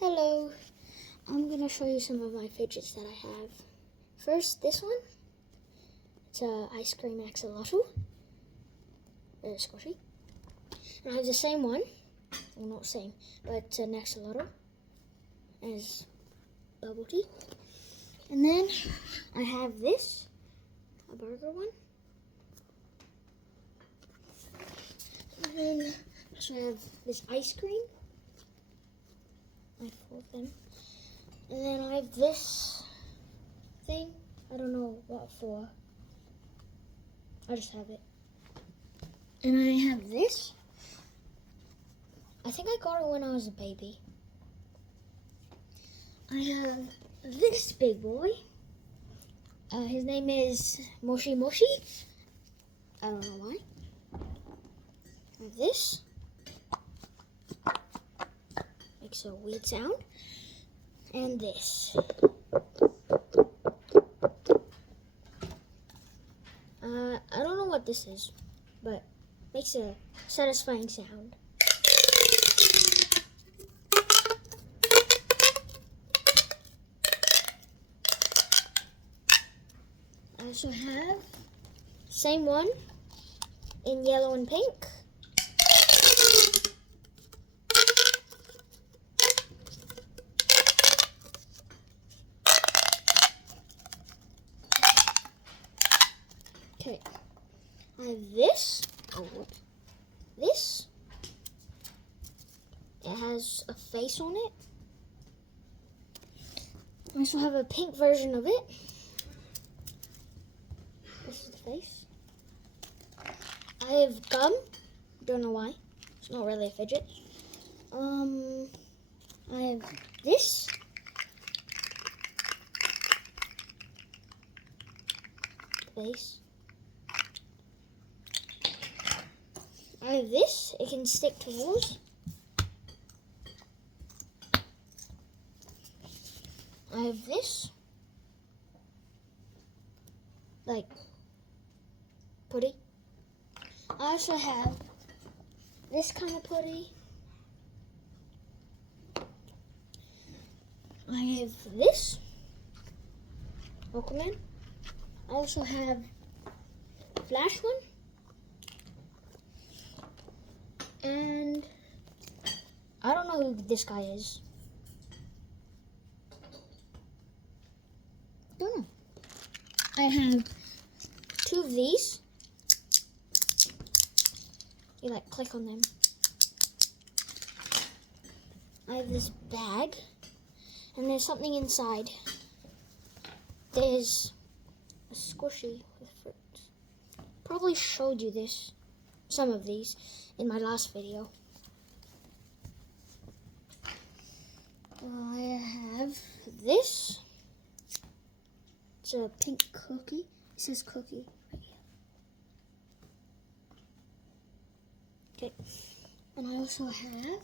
Hello, I'm going to show you some of my fidgets that I have. First, this one. It's a ice cream axolotl. Very squishy. And I have the same one. Well, not same, but it's an axolotl. As bubble tea. And then I have this, a burger one. And then I also have this ice cream. I have 4 of them. And then I have this thing. I don't know what for. I just have it. And I have this. I think I got it when I was a baby. I have this big boy. His name is Moshi Moshi. I don't know why. I have this. Makes a weird sound. And this. I don't know what this is, but makes a satisfying sound. I also have same one in yellow and pink. Okay, I have this. This. It has a face on it. I also have a pink version of it. This is the face. I have gum. Don't know why. It's not really a fidget. I have this. Face. I have this. It can stick to walls. I have this. Like putty. I also have this kind of putty. I have this. Aquaman. I also have Flash one. And I don't know who this guy is. Don't know. I have 2 of these. You like click on them. I have this bag, and there's something inside. There's a squishy with fruits. Probably showed you this, some of these, in my last video. I have this. It's a pink cookie. It says cookie right here. Okay. And I also have,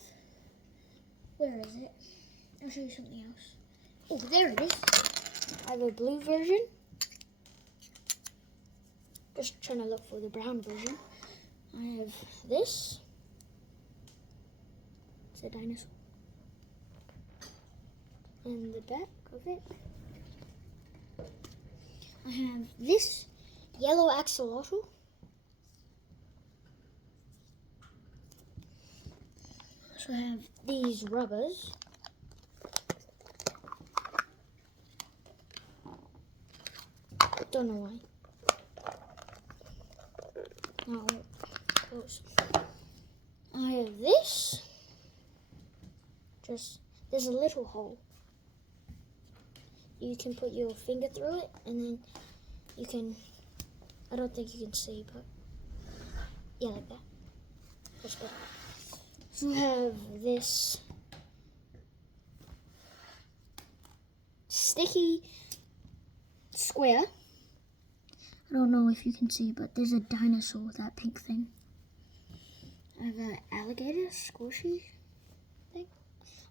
where is it? I'll show you something else. Oh, there it is. I have a blue version. Just trying to look for the brown version. I have this. It's a dinosaur. And the back of it. I have this yellow axolotl. So I have these rubbers. Don't know why. Now, close. I have this. There's a little hole. You can put your finger through it, and then you can, I don't think you can see, but yeah, like that. That's good. So I have this sticky square. I don't know if you can see, but there's a dinosaur with that pink thing. I have an alligator squishy thing.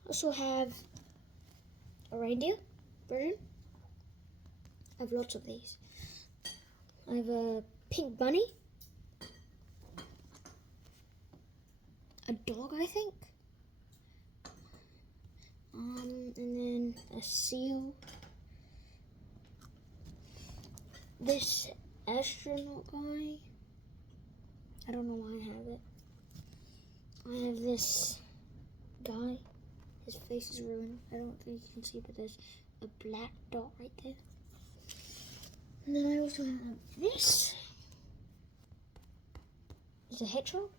I also have a reindeer version. I have lots of these. I have a pink bunny. A dog, I think. And then a seal. This astronaut guy. I don't know why I have it. I have this guy. His face is ruined. I don't think you can see, but there's a black dot right there. And then I also have this. It's a hedgehog.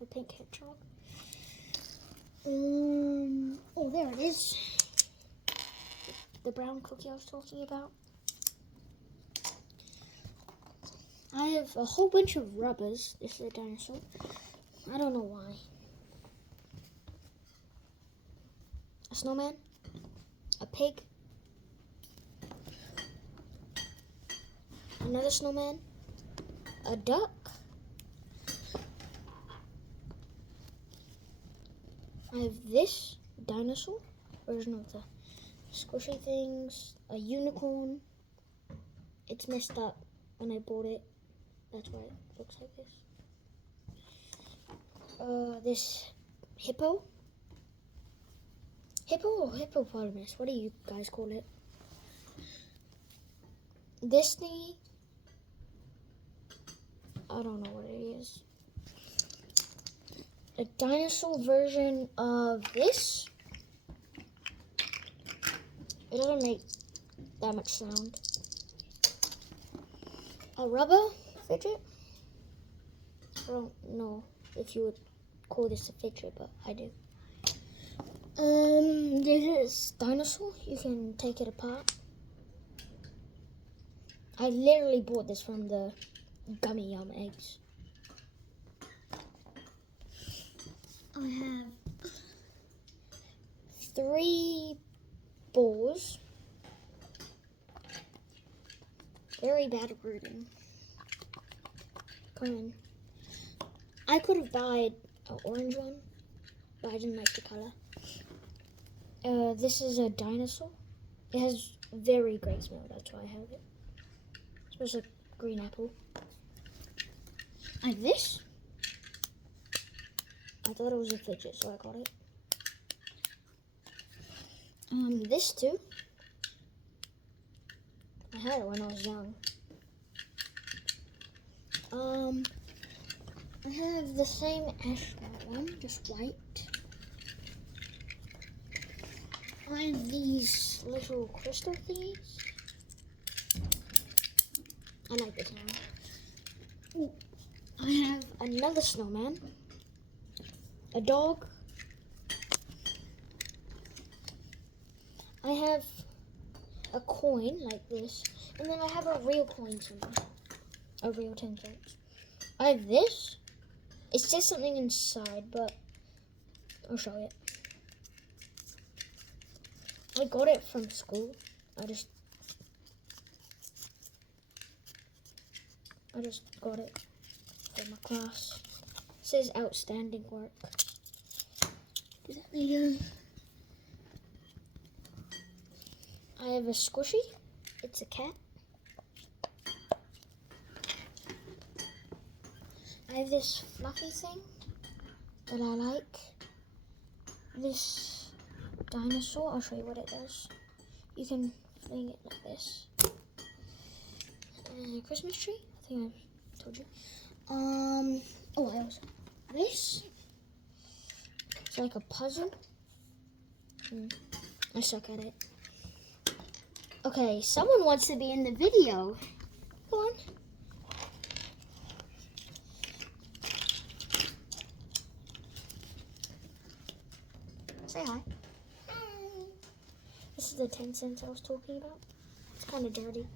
A pink hedgehog. Oh, there it is. The brown cookie I was talking about. I have a whole bunch of rubbers. This is a dinosaur. I don't know why. A snowman. A pig. Another snowman. A duck. I have this dinosaur version of the squishy things. A unicorn. It's messed up when I bought it. That's why it looks like this. This hippo. Hippo or hippopotamus? What do you guys call it? This thingy. I don't know what it is. A dinosaur version of this. It doesn't make that much sound. A rubber fidget. I don't know if you would call this a fidget, but I do. This is dinosaur. You can take it apart. I literally bought this from the Gummy Yum eggs. I have 3 balls. Very bad at rooting. Come on. I could have bought an orange one, but I didn't like the color. This is a dinosaur. It has very great smell. That's why I have it. It smells like green apple. I have this. I thought it was a fidget, so I got it. This too. I had it when I was young. I have the same astronaut one, just white. I have these little crystal thingies. I like this one. I have another snowman. A dog. I have a coin like this, and then I have a real coin somewhere. A real 10 cents. I have this. It says something inside, but I'll show you. I got it from school. I just got it from my class. It says outstanding work. Do that later. I have a squishy. It's a cat. I have this fluffy thing that I like. This dinosaur. I'll show you what it does. You can fling it like this. Christmas tree. I think I told you. Oh, I also this. It's like a puzzle. I suck at it. Okay, someone wants to be in the video. Go on. Say hi. Hi. This is the 10 cents I was talking about. It's kind of dirty.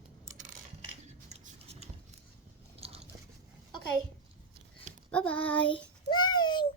Okay. Bye-bye. Bye.